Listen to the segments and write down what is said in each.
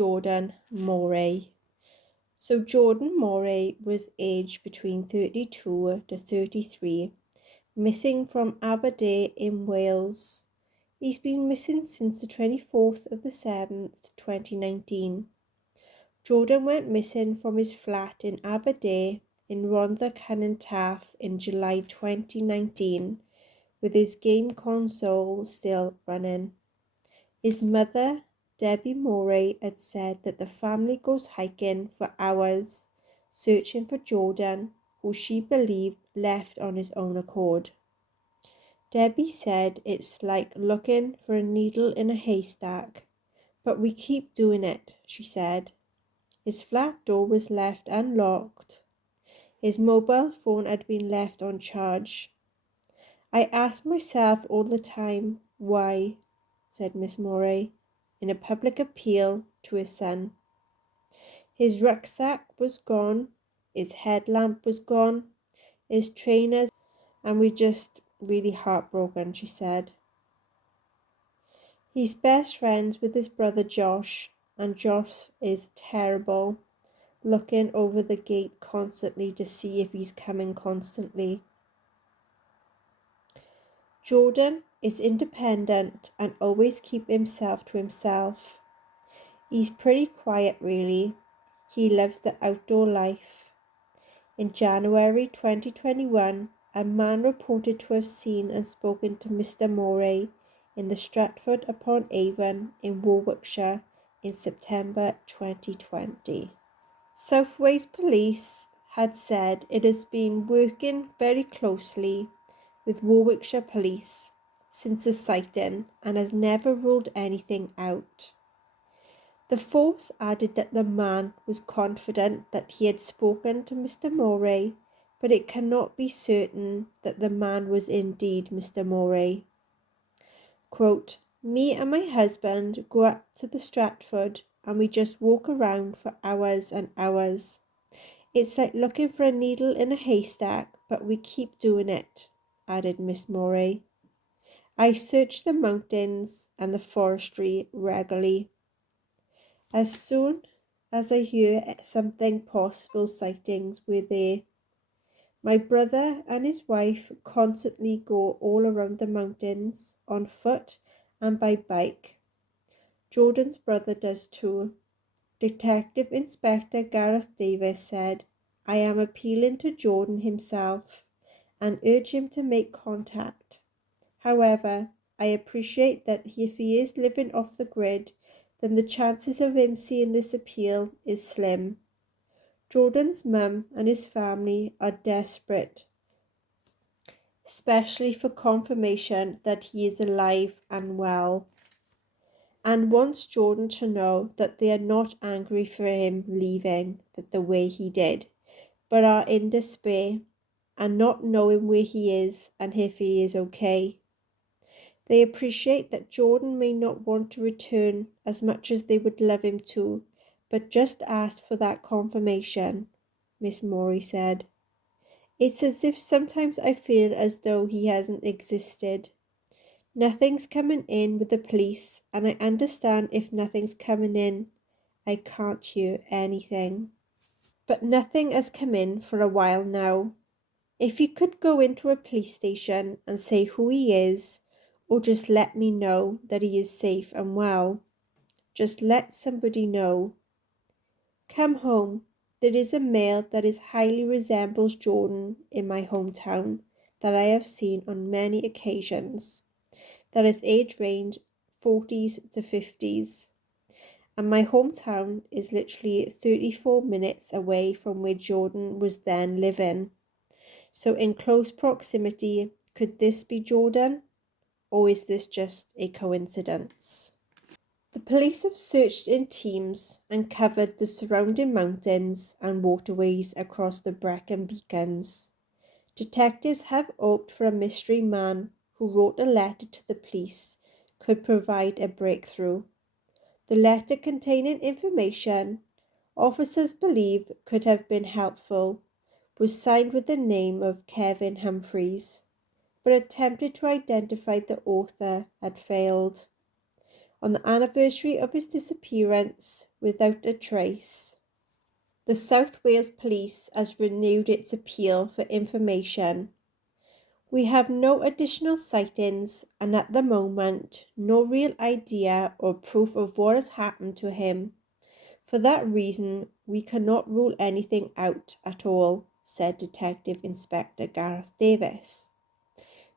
Jordan Moray. So Jordan Moray was aged between 32 to 33, missing from Aberdeen in Wales. He's been missing since the 24th of the 7th, 2019. Jordan went missing from his flat in Aberdeen in Rhondda Cynon Taf in July 2019, with his game console still running. His mother, Debbie Moray, had said that the family goes hiking for hours, searching for Jordan, who she believed left on his own accord. Debbie said it's like looking for a needle in a haystack, but we keep doing it, she said. His flat door was left unlocked. His mobile phone had been left on charge. I ask myself all the time, why, said Miss Moray, in a public appeal to his son. His rucksack was gone, his headlamp was gone, his trainers, and we're just really heartbroken, she said. He's best friends with his brother Josh, and Josh is terrible, looking over the gate constantly to see if he's coming constantly. Jordan is independent and always keep himself to himself. He's pretty quiet really. He loves the outdoor life. In January 2021, a man reported to have seen and spoken to Mr. Moray in the Stratford-upon-Avon in Warwickshire in September 2020. South Wales Police had said it has been working very closely with Warwickshire Police since the sighting and has never ruled anything out. The force added that the man was confident that he had spoken to Mr. Moray, but it cannot be certain that the man was indeed Mr. Moray. Quote, me and my husband go up to the Stratford and we just walk around for hours and hours. It's like looking for a needle in a haystack, but we keep doing it, added Miss Moray. I search the mountains and the forestry regularly. As soon as I hear something possible sightings were there. My brother and his wife constantly go all around the mountains on foot and by bike. Jordan's brother does too. Detective Inspector Gareth Davis said, I am appealing to Jordan himself and urge him to make contact. However, I appreciate that if he is living off the grid, then the chances of him seeing this appeal is slim. Jordan's mum and his family are desperate, especially for confirmation that he is alive and well, and wants Jordan to know that they are not angry for him leaving the way he did, but are in despair and not knowing where he is and if he is okay. They appreciate that Jordan may not want to return as much as they would love him to, but just ask for that confirmation, Miss Moray said. It's as if sometimes I feel as though he hasn't existed. Nothing's coming in with the police, and I understand if nothing's coming in, I can't hear anything. But nothing has come in for a while now. If you could go into a police station and say who he is, or just let me know that he is safe and well. Just let somebody know. Come home. There is a male that is highly resembles Jordan in my hometown that I have seen on many occasions. That is age range 40s to 50s. And my hometown is literally 34 minutes away from where Jordan was then living. So in close proximity, could this be Jordan? Or is this just a coincidence? The police have searched in teams and covered the surrounding mountains and waterways across the Brecon Beacons. Detectives have hoped for a mystery man who wrote a letter to the police could provide a breakthrough. The letter containing information officers believe could have been helpful was signed with the name of Kevin Humphreys, but attempted to identify the author had failed. on the anniversary of his disappearance without a trace. The South Wales Police has renewed its appeal for information. We have no additional sightings and at the moment no real idea or proof of what has happened to him. For that reason, we cannot rule anything out at all, said Detective Inspector Gareth Davis.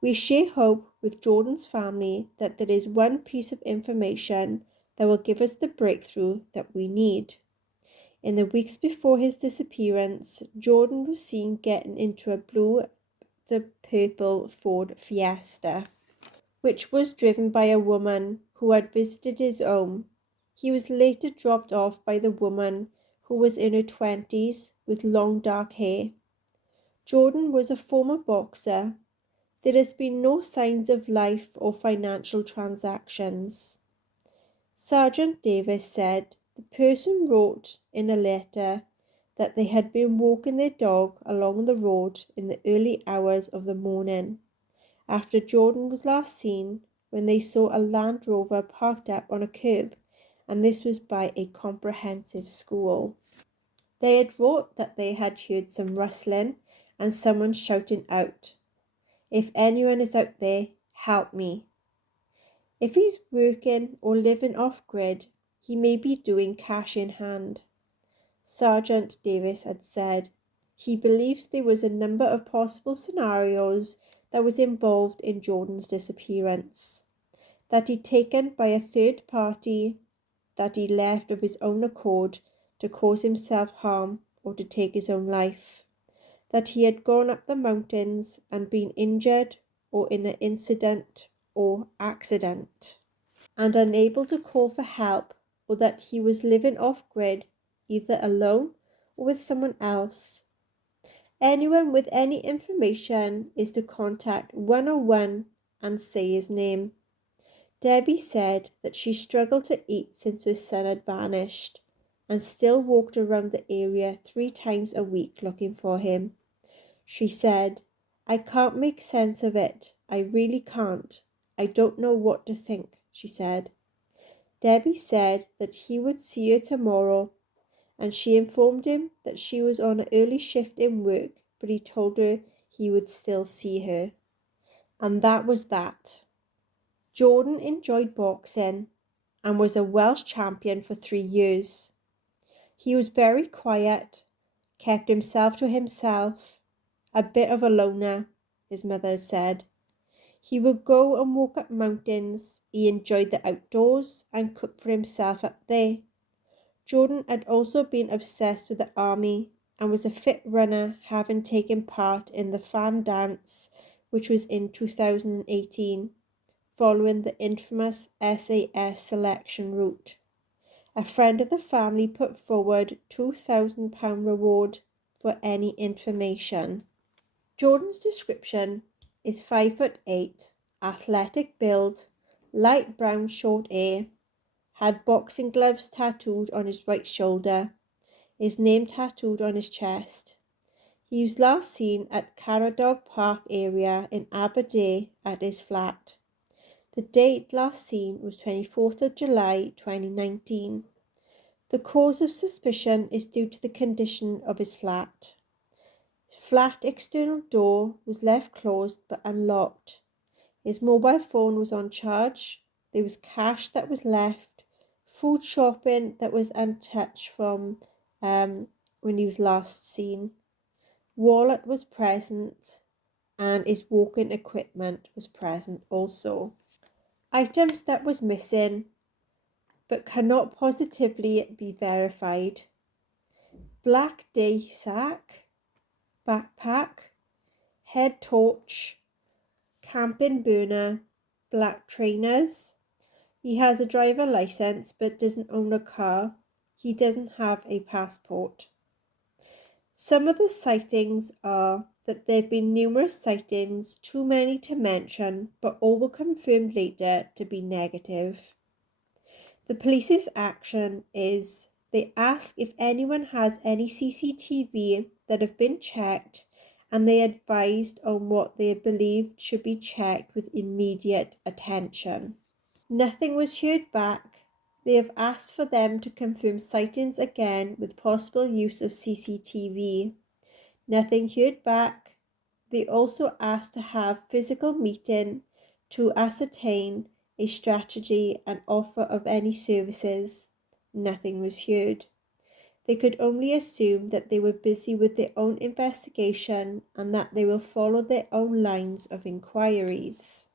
We share hope with Jordan's family that there is one piece of information that will give us the breakthrough that we need. In the weeks before his disappearance, Jordan was seen getting into a blue to purple Ford Fiesta, which was driven by a woman who had visited his home. He was later dropped off by the woman, who was in her 20s with long dark hair. Jordan was a former boxer. There has been no signs of life or financial transactions. Sergeant Davis said the person wrote in a letter that they had been walking their dog along the road in the early hours of the morning after Jordan was last seen, when they saw a Land Rover parked up on a curb, and this was by a comprehensive school. They had wrote that they had heard some rustling and someone shouting out, "If anyone is out there, help me." If he's working or living off-grid, he may be doing cash in hand. Sergeant Davis had said he believes there was a number of possible scenarios that was involved in Jordan's disappearance. That he'd taken by a third party, that he left of his own accord to cause himself harm or to take his own life, that he had gone up the mountains and been injured or in an incident or accident and unable to call for help, or that he was living off-grid, either alone or with someone else. Anyone with any information is to contact 101 and say his name. Debbie said that she struggled to eat since her son had vanished and still walked around the area 3 times a week looking for him. She said, "I can't make sense of it. I really can't. I don't know what to think," she said. Debbie said that he would see her tomorrow, and she informed him that she was on an early shift in work, but he told her he would still see her. And that was that. Jordan enjoyed boxing and was a Welsh champion for 3 years. He was very quiet, kept himself to himself, a bit of a loner, his mother said. He would go and walk up mountains. He enjoyed the outdoors and cooked for himself up there. Jordan had also been obsessed with the army and was a fit runner, having taken part in the fan dance, which was in 2018, following the infamous SAS selection route. A friend of the family put forward £2,000 reward for any information. Jordan's description is 5'8", athletic build, light brown short hair, had boxing gloves tattooed on his right shoulder, his name tattooed on his chest. He was last seen at Caradog Park area in Aberdeen at his flat. The date last seen was 24th of July 2019. The cause of suspicion is due to the condition of his flat. His flat external door was left closed but unlocked. His mobile phone was on charge. There was cash that was left, food shopping that was untouched from when he was last seen. Wallet was present and his walking equipment was present also. Items that was missing but cannot positively be verified: black day sack, backpack, head torch, camping burner, black trainers. He has a driver license but doesn't own a car. He doesn't have a passport. Some of the sightings are that there have been numerous sightings, too many to mention, but all were confirmed later to be negative. The police's action is they ask if anyone has any CCTV that have been checked, and they advised on what they believed should be checked with immediate attention. Nothing was heard back. They have asked for them to confirm sightings again with possible use of CCTV. Nothing heard back. They also asked to have physical meeting to ascertain a strategy and offer of any services. Nothing was heard. They could only assume that they were busy with their own investigation and that they will follow their own lines of inquiries.